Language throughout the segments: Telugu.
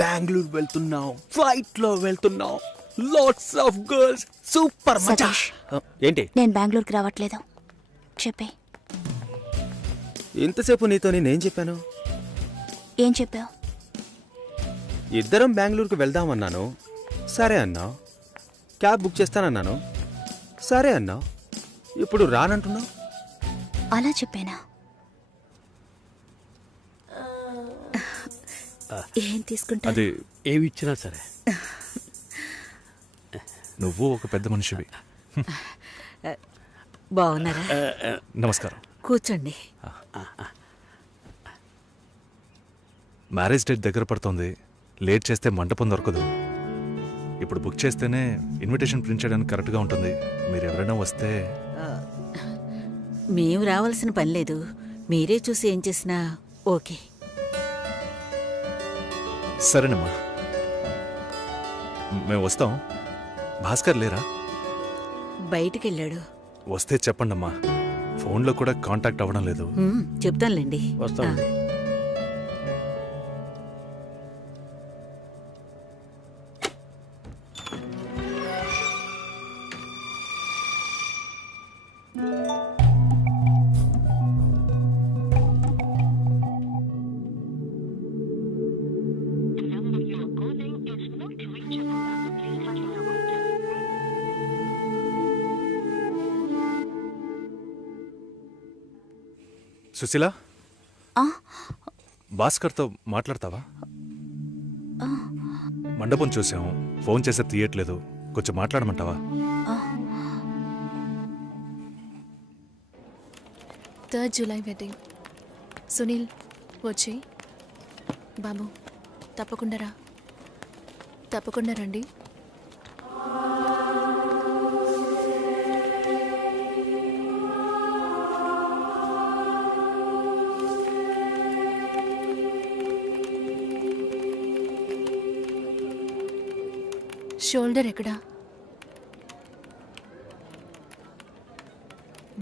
బెంగళూరు వెళ్తున్నాం, ఫ్లైట్ లో వెళ్తున్నాం, లాట్స్ ఆఫ్ గర్ల్స్, సూపర్ మచా. ఏంటి నేను బెంగళూరుకి రావట్లేదు చెప్పే. ఇంతసేపు నీతో నేనేం చెప్పాను? ఏం చెప్పావు? ఇద్దరం బెంగళూరుకి వెళ్దామన్నాను, సరే అన్నావు. క్యాబ్ బుక్ చేస్తానన్నాను, సరే అన్నావు. ఇప్పుడు రానంటున్నావు. అలా చెప్పానా? ఏం తీసుకుంటా? అది ఏమి ఇచ్చినా సరే. నువ్వు ఒక పెద్ద మనిషివి. బాగున్నారా? నమస్కారం. కూర్చోండి. మ్యారేజ్ డేట్ దగ్గర పడుతోంది. లేట్ చేస్తే మంటపం దొరకదు. ఇప్పుడు బుక్ చేస్తేనే ఇన్విటేషన్ ప్రింట్ చేయడానికి కరెక్ట్గా ఉంటుంది. మీరు ఎవరైనా వస్తే. మేము రావాల్సిన పని లేదు, మీరే చూసి ఏం చేసినా ఓకే. సరేనమ్మా, మేము వస్తాం. భాస్కర్ లేరా? బయటికెళ్ళాడు. వస్తే చెప్పండమ్మా. ఫోన్లో కూడా కాంటాక్ట్ అవ్వడం లేదు. చెప్తానులేండి. వస్తామండి. సుశీల, భాస్కర్తో మాట్లాడతావా? మండపం చూసాం, ఫోన్ చేస్తే తీయట్లేదు. కొంచెం మాట్లాడమంటావా? 3rd July wedding. సునీల్ వచ్చి. బాబు తప్పకుండా రండి. షోల్డర్ ఎక్కడా?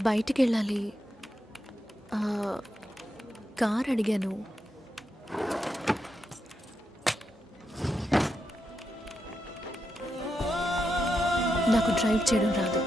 బయటికి వెళ్ళాలి. కార్ అడిగాను. నాకు డ్రైవ్ చేయడం రాదు.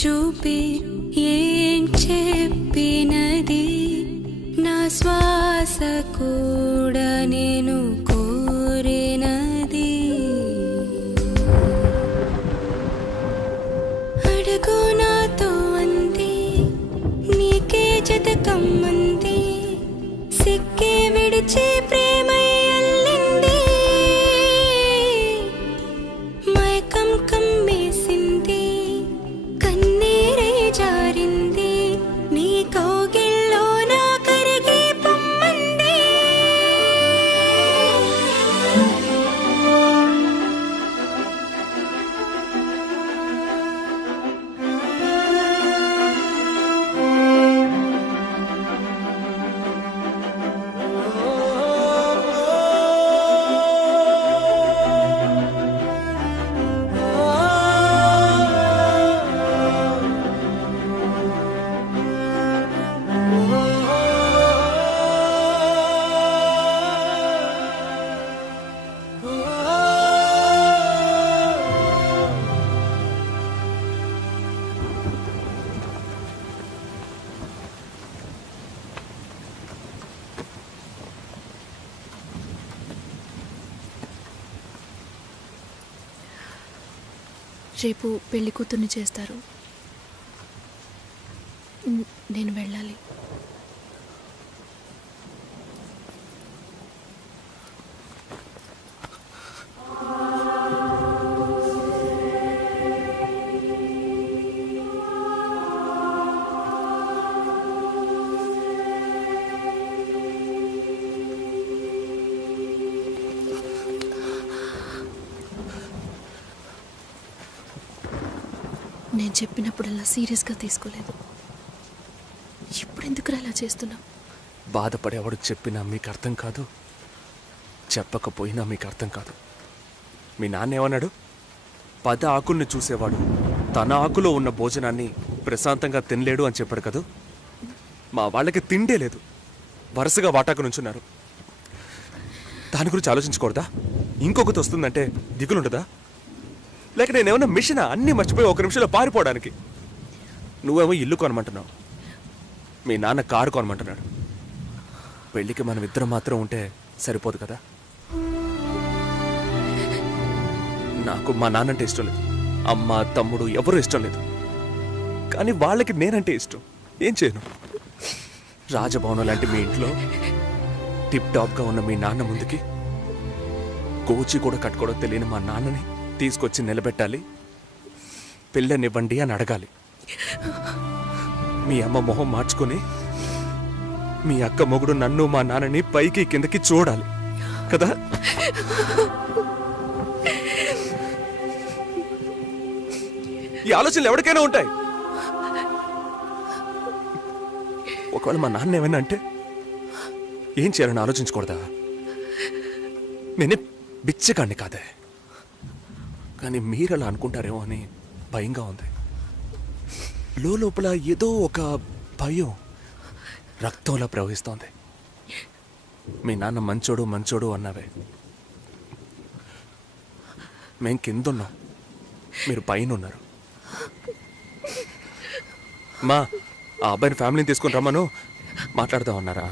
చూపి ఏం చెప్పినది నా శ్వాస కూడా నేను కోరినది అడుగు నాతో అంది నీకే జత కమ్మంది సిక్కే విడిచి ప్రేమై అల్లింది మైకం కమ్మేసింది కన్నీరే జారింది నీ కౌగిల్లో నా కరిగి పొమ్మంది రేపు పెళ్లి కూతుర్ని చేస్తారు. నేను వెళ్ళాలి. నేను చెప్పినప్పుడల్లా సీరియస్గా తీసుకోలేదు. ఇప్పుడు ఎందుకు అలా చేస్తున్నావు? బాధపడేవాడు చెప్పినా మీకు అర్థం కాదు, చెప్పకపోయినా మీకు అర్థం కాదు. మీ నాన్న ఏమన్నాడు? 10 ఆకుల్ని చూసేవాడు తన ఆకులో ఉన్న భోజనాన్ని ప్రశాంతంగా తినలేడు అని చెప్పాడు కదా. మా వాళ్ళకి తిండే లేదు, వరుసగా వాటాకు నుంచున్నారు. దాని గురించి ఆలోచించకూడదా? ఇంకొకటి వస్తుందంటే దిగులుండదా? లేక నేనేమన్నా మిషనా అన్నీ మర్చిపోయి 1 నిమిషంలో పారిపోవడానికి? నువ్వేమో ఇల్లు కొనమంటున్నావు, మీ నాన్న కారు కొనమంటున్నాడు. పెళ్ళికి మనం ఇద్దరం మాత్రం ఉంటే సరిపోదు కదా. నాకు మా నాన్నంటే ఇష్టం లేదు, అమ్మ తమ్ముడు ఎవరూ ఇష్టం లేదు. కానీ వాళ్ళకి నేనంటే ఇష్టం. ఏం చేయను? రాజభవనం లాంటి మీ ఇంట్లో టిప్ టాప్గా ఉన్న మీ నాన్న ముందుకి కోచి కూడా కట్టుకోవడం తెలియని మా నాన్నని తీసుకొచ్చి నిలబెట్టాలి, పిల్లనివ్వండి అని అడగాలి. మీ అమ్మ మొహం మార్చుకొని మీ అక్క మొగుడు నన్ను మా నాన్నని పైకి కిందకి చూడాలి కదా. ఈ ఆలోచనలు ఎవరికైనా ఉంటాయి. ఒకవేళ మా నాన్న ఏమైనా అంటే ఏం చేయాలని ఆలోచించకూడదా? నేనే బిచ్చగాన్ని కాదే, కానీ మీరు అలా అనుకుంటారేమో అని భయంగా ఉంది. లోపల ఏదో ఒక భయం రక్తంలా ప్రవహిస్తోంది. మీ నాన్న మంచోడు మంచోడు అన్నావే, మేం కిందున్నాం, మీరు పైన ఉన్నారు. మా ఆ అబ్బాయిని ఫ్యామిలీని తీసుకుని రమ్మను, మాట్లాడదాం అన్నారా?